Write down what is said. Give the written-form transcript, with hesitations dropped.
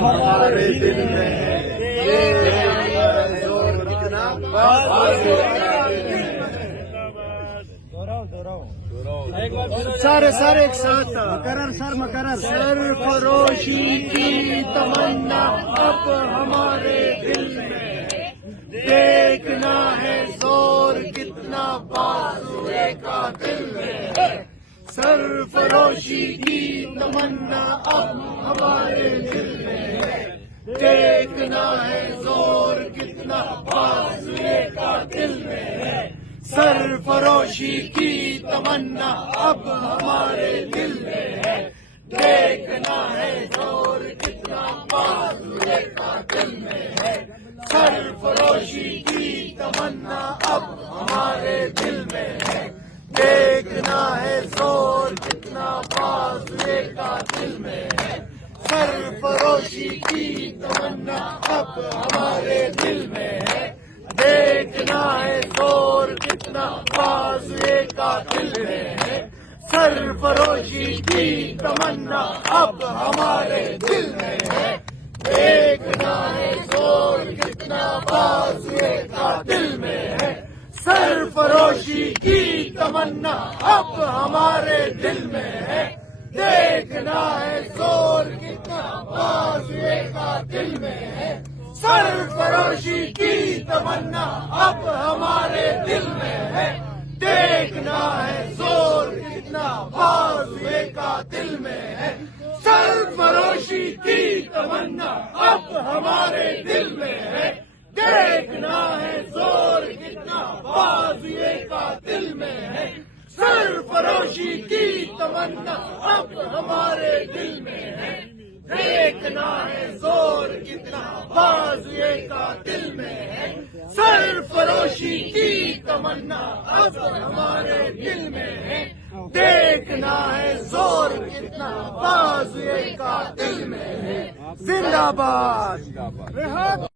ہمارے دل میں ہے، زور کتنا سارے ایک ساتھ مقرر سر مقرر سرفروشی کی تمنا اب ہمارے دل میں ہے، دیکھنا ہے زور کتنا بازوئے کا دل میں ہے۔ سرفروشی کی تمنا اب ہمارے دل میں ہے، دیکھنا ہے زور کتنا بازوئے کا دل میں ہے۔ سرفروشی کی تمنا اب ہمارے دل میں ہے، دیکھنا ہے زور کتنا بازوئے کا دل میں ہے۔ سرفروشی کی تمنا اب ہمارے دل میں ہے، دیکھنا ہے زور کتنا بازوئے کا دل میں ہے۔ سرفروشی کی تمنا اب ہمارے دل میں ہے، دیکھنا ہے زور کتنا بازوئے کا دل میں ہے۔ سرفروشی کی تمنا اب ہمارے دل میں ہے، دیکھنا ہے زور کتنا بازوئے کا دل میں ہے۔ سرفروشی کی تمنا اب ہمارے دل میں ہے، دیکھنا ہے زور کتنا بازوئے کا دل میں ہے۔ سرفروشی کی تمنا اب ہمارے دل میں ہے، دیکھنا ہے زور کتنا بازوئے کا دل میں ہے۔ سرفروشی کی تمنا اب ہمارے دل میں ہے، دیکھنا ہے زور کتنا بازوئے کا دل میں ہے۔ سرفروشی کی تمنا اب ہمارے دل میں ہے، دیکھنا ہے زور کتنا بازوئے کا دل میں ہے۔ سرفروشی کی تمنا اب ہمارے دل میں ہے، دیکھنا ہے زور کتنا بازوئے کا دل میں ہے۔ زندہ باد۔